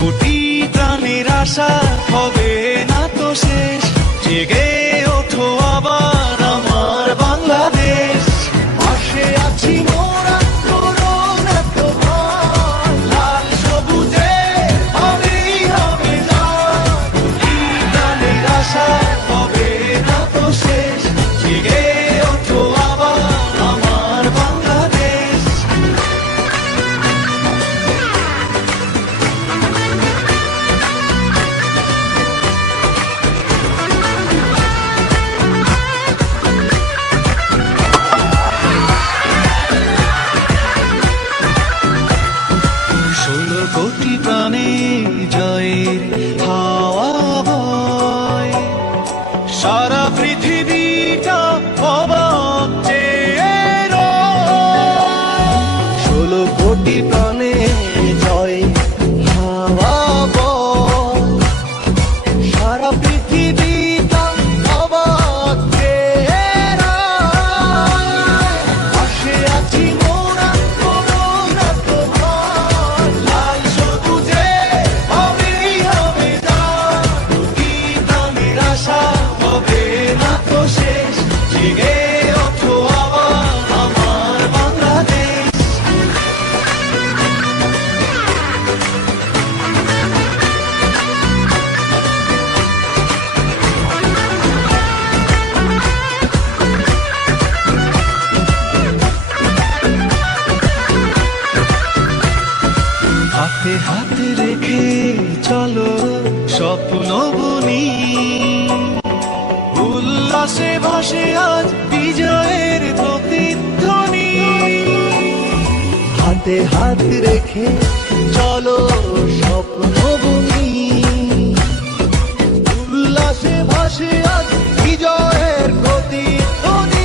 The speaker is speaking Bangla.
কোটি প্রাণের আশা হবে না তো শেষ, জেগে ওঠো আবার আমার বাংলাদেশ। পাশে আছি মোরা, করো না তো ভয়, লাল সবুজে হবেই হবে জয়। কোটি প্রাণের আশা হবে না তো শেষ, জেগে ওঠো আবার আমার বাংলাদেশ। কোটি প্রাণে জয়ের হাওয়া বয়, সারা পৃথিবীটা অবাক চেয়ে রয়। 16 কোটি প্রাণে জয় হাওয়া বয়, সারা পৃথিবীটা অবাক চেয়ে রয়। পাশে আছি মোরা, করো না তো ভয়, লাল সবুজে হবেই হবে জয়। কোটি প্রাণের আশা হবে না তো শেষ, জেগে ওঠো আবার আমার বাংলাদেশ। হাতে হাতে রেখে চলো স্বপ্ন বুনি, উল্লাসে ভাসে আজ বিজয়ের প্রতিধ্বনি। হাতে হাত রেখে চলো স্বপ্ন বুনি, উল্লাসে ভাসে আজ বিজয়ের প্রতিধ্বনি।